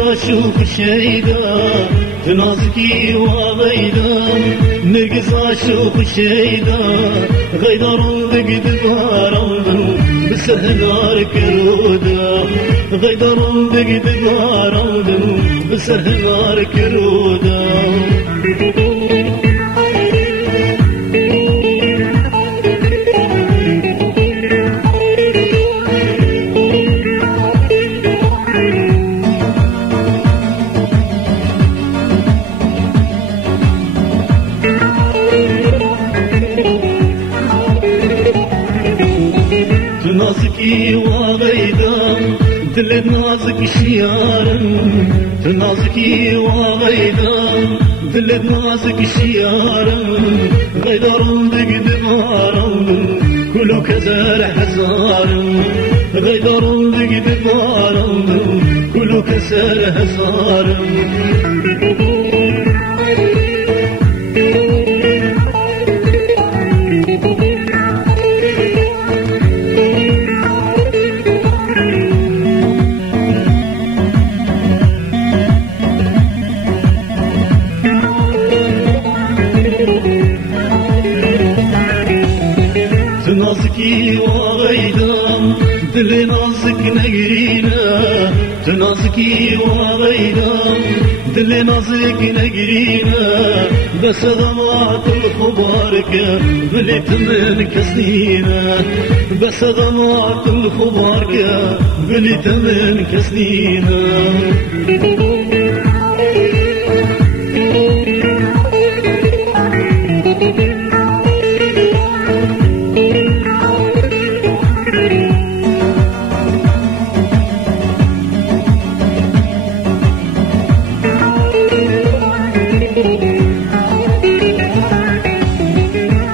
عاشق شیدا تنازکی و غیدا نرگس عاشق شیدا غیدارون بگید بارون بسهلار کرودا غیدارون بگید بارون بسهلار کرودا نازکی و غیدا دل نازک شیارم تو نازکی و غیدا دل نازک شیارم غیدارم بگید بارم کلو کزر هزارم غیدارم بگید بارم کلو کزر هزارم نازکی و غیدا دل نازک نگرینا تو نازکی و غیدا دل نازک نگرینا بس ضمات الخبار که بلیت من کسنینا بس ضمات الخبار که بلیت من کسنینا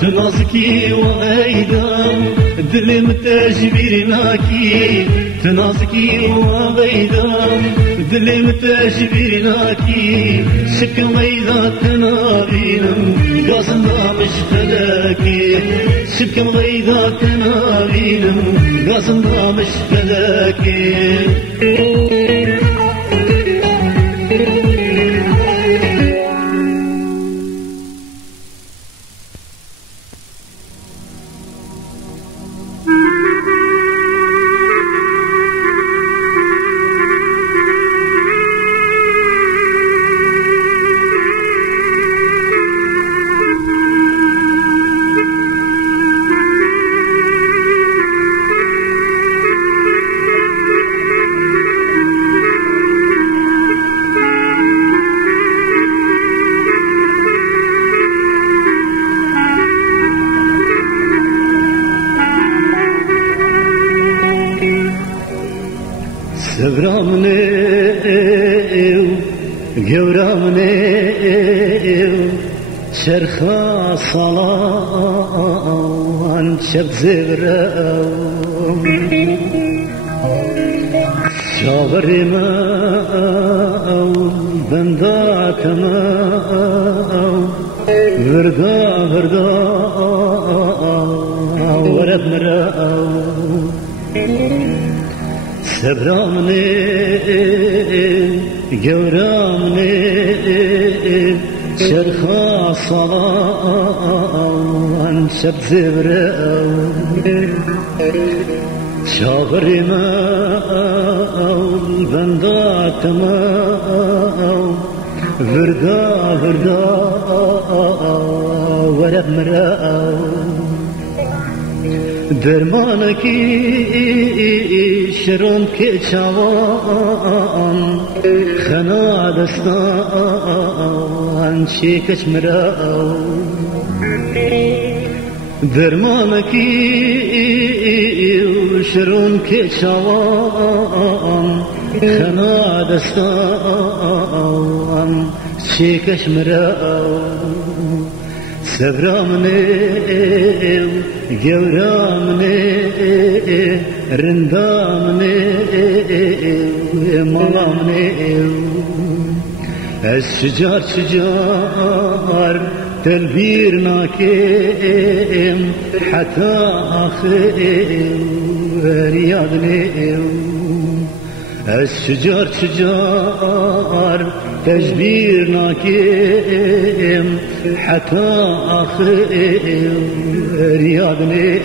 تنازکی و غیدا دل متجبرناکی تنازکی و غیدا دل متجبرناکی شکم غیدا تنابینم قاسم دامش فلاکی شکم غیدا تنابینم قاسم دامش فلاکی سبرامنه گورامنه شرخا صلان شب زبرام شاوری ما بندات ما ورقا ورقا ورد مراو سبرامنه گورامنه شرخا صلان شب زبرام شاغری ما بندات ما ورقا ورقا ورد مراو درمانکی شرم که چوان خنا دستان شیکش مراو درمانکی شرم که چوان خنا دستان شیکش مراو سبرامنه گورامنه رندامنه مالامنه الشجار شجار تلبير ناكم حتى آخر رياض نيم الشجار شجار تجبير ناكيم حتى آخر رياضني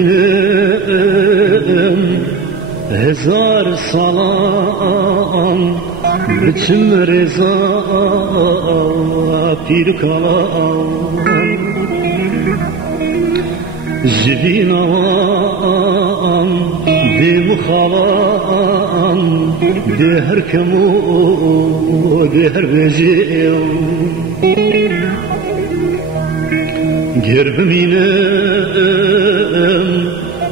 Görmeyim hezar salam biçim reza pir kalam Jivinavam de mukhavam de her kemu de her vezim Gerbiminem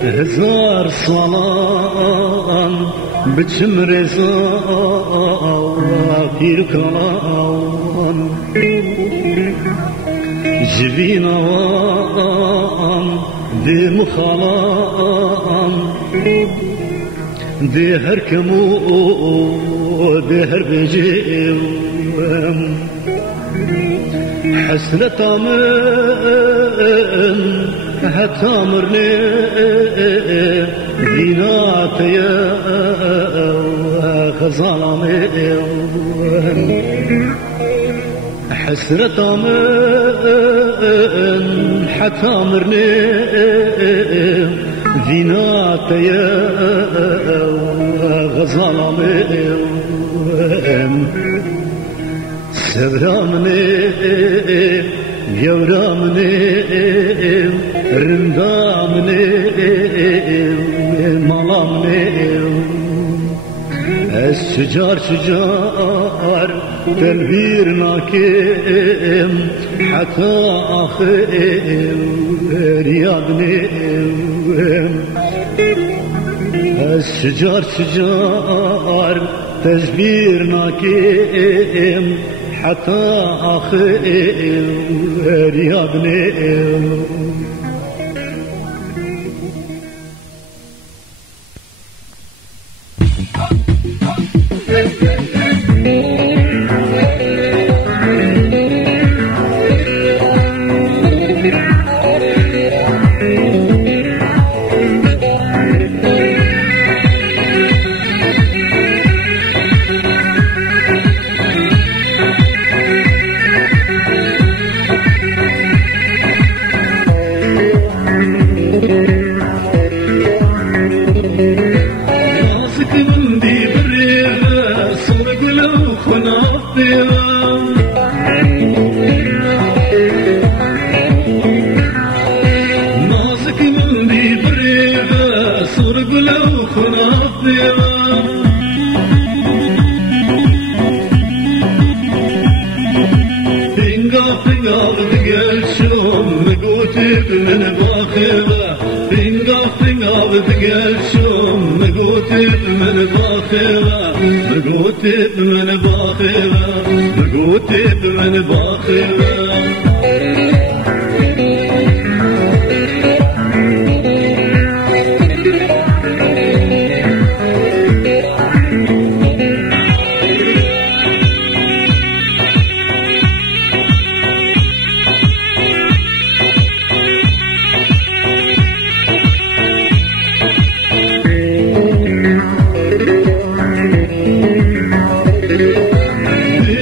hezar salam biçim reza pir kalam Jivinavam de mukhalam de her kemu de her vezim حسرة من حتى مرني دينات يا خزالامي حسرة من حتى مرني دينات يا غزالامي Sevramne, yavramne, rindamne, malamne Es şicar şicar telbir nakim Hatta ahir riyadne Es şicar şicar tezbir nakim حتى آخر رياضني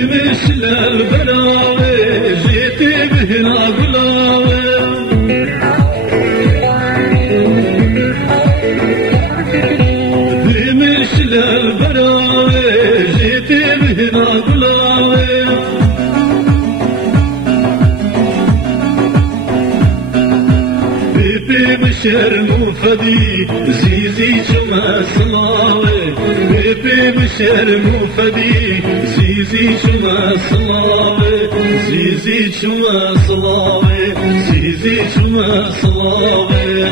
مثل البلاوي جيتي مفدي زيزي شما صلاوي بيبي بشر مفدي زيزي شما صلاوي زيزي شما صلاوي زيزي شما صلاوي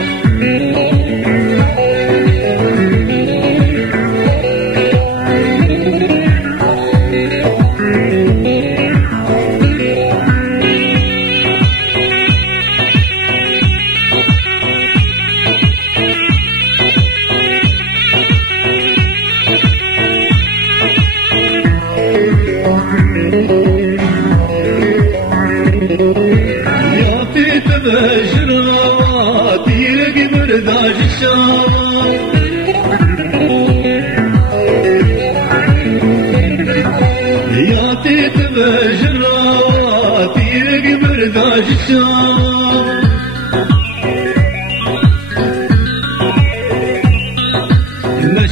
بجراوات يلقي برداج الشاوات يا تيت بجراوات يلقي برداج الشاوات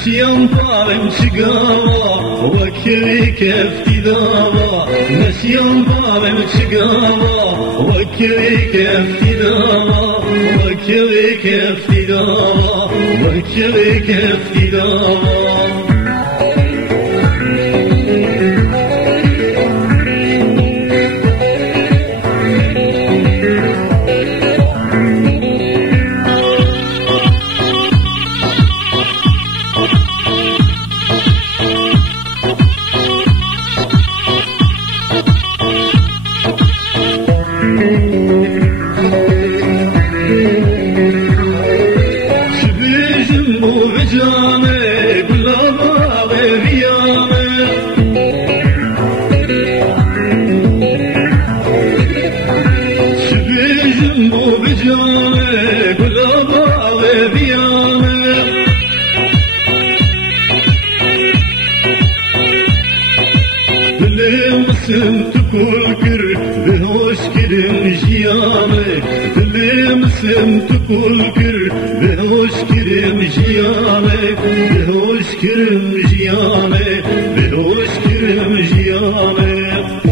مشيان طالم شقاوة وكلي كفتي داوة مشيان طالم شقاوة وكلي كفتي داوة وكلي كفتي داوة وكلي كفتي داوة سمت كل كر بهوش كرم جيامك تلم سمت كل كر بهوش كرم جيامك بهوش كرم جيامك بهوش كرم جيامك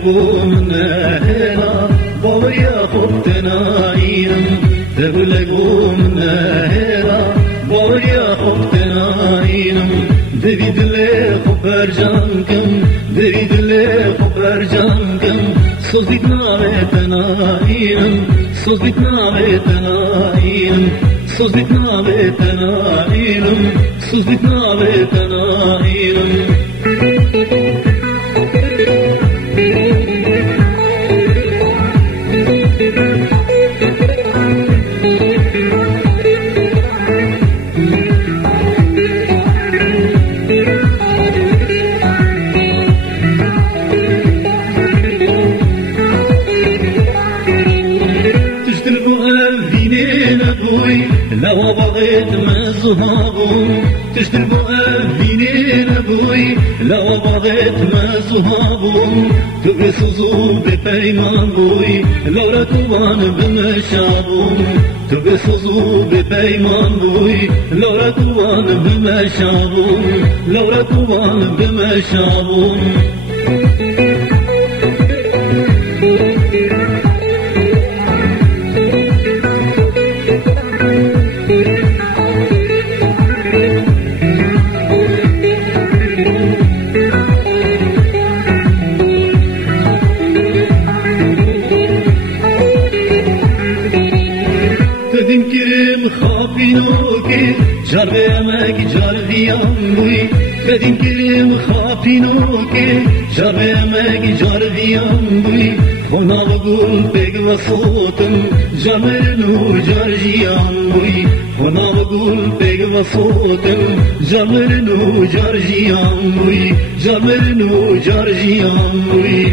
تقول نهلا بويا خبتنا اينم تقول نهلا بويا خبتنا اينم دبي دلي خبر جانكم دبي دلي خبر جانكم صدقنا بيتنا اينم صدقنا بيتنا اينم صدقنا بيتنا اينم صدقنا بيتنا اينم لو بغيت مذهبهم تشتربوا أفينين أبوي لو بغيت مذهبهم تبسزوا ببيمان بوي لو ركوان بمشابهم تبسزوا ببيمان بوي لو ركوان بمشابهم لو ركوان بمشابهم جربي أمك جربي أمبوي بدين كريم خافينوكي جربي أمك جربي أمبوي هنا بقول بيك وصوتن جمرنو جارجيان وي هنا بقول بيك وصوتن جمرنو جارجيان وي جمرنو جارجيان وي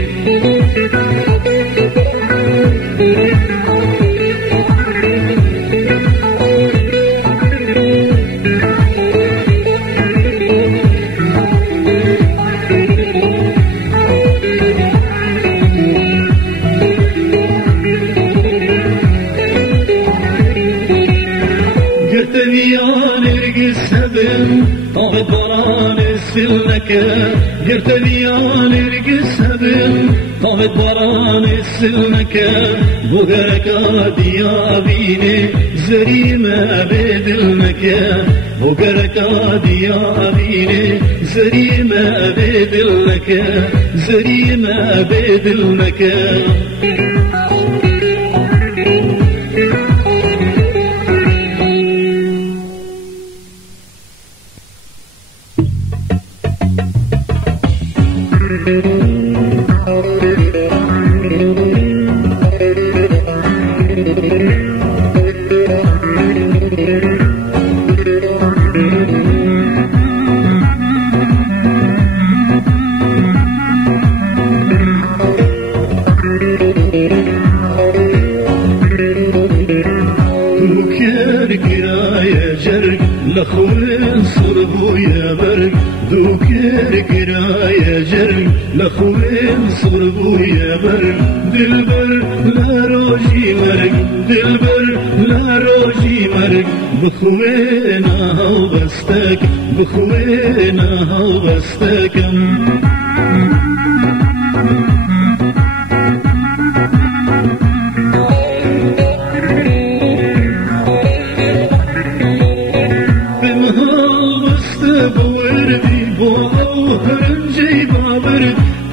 طاغت بران السلنكة قرت ليان ارقص هبل طاغت بران السلنكة بوغركا ديابيني زريمة بيد المكة بوغركا ديابيني زريمة بيد المكة زريمة بيد المكة لخوين صربو يا برق دوكير قرايا جرق لخوين صربو يا برق دلبر لا روجي مرق دلبر لا روجي مرق بخوينا وبستك بخوينا وبستكم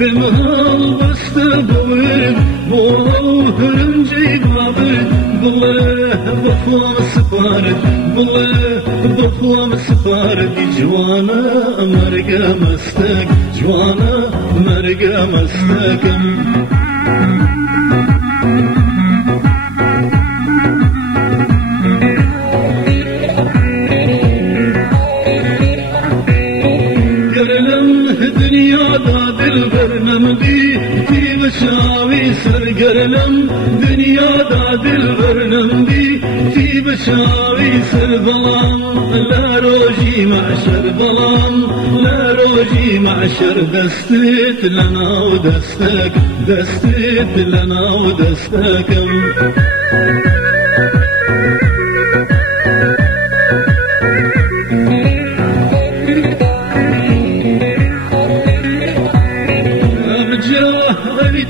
بمهال بست بورد بوهرم جي بابد بالله بخوام سفارد بالله بخوام سفارد جوانا مرقا مستك جوانا مرقا مستكم بشاوي سرقرلم دنيا دا دلبرنم دي في بشاوي سر ظلام لا روجي معشر ظلام لا روجي معشر دستت لنا ودستك دستت لنا ودستكم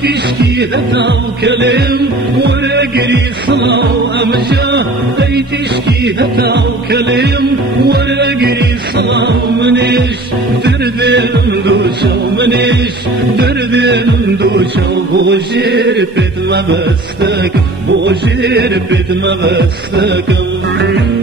تشكي هتاو كلام ورقري صلاو أمجا أي تشكي هتاو كلام ورقري صلاو منيش دردن دوشو منيش دردن دوشو بوجير بيت ما بستك بوجير بيت ما بستكم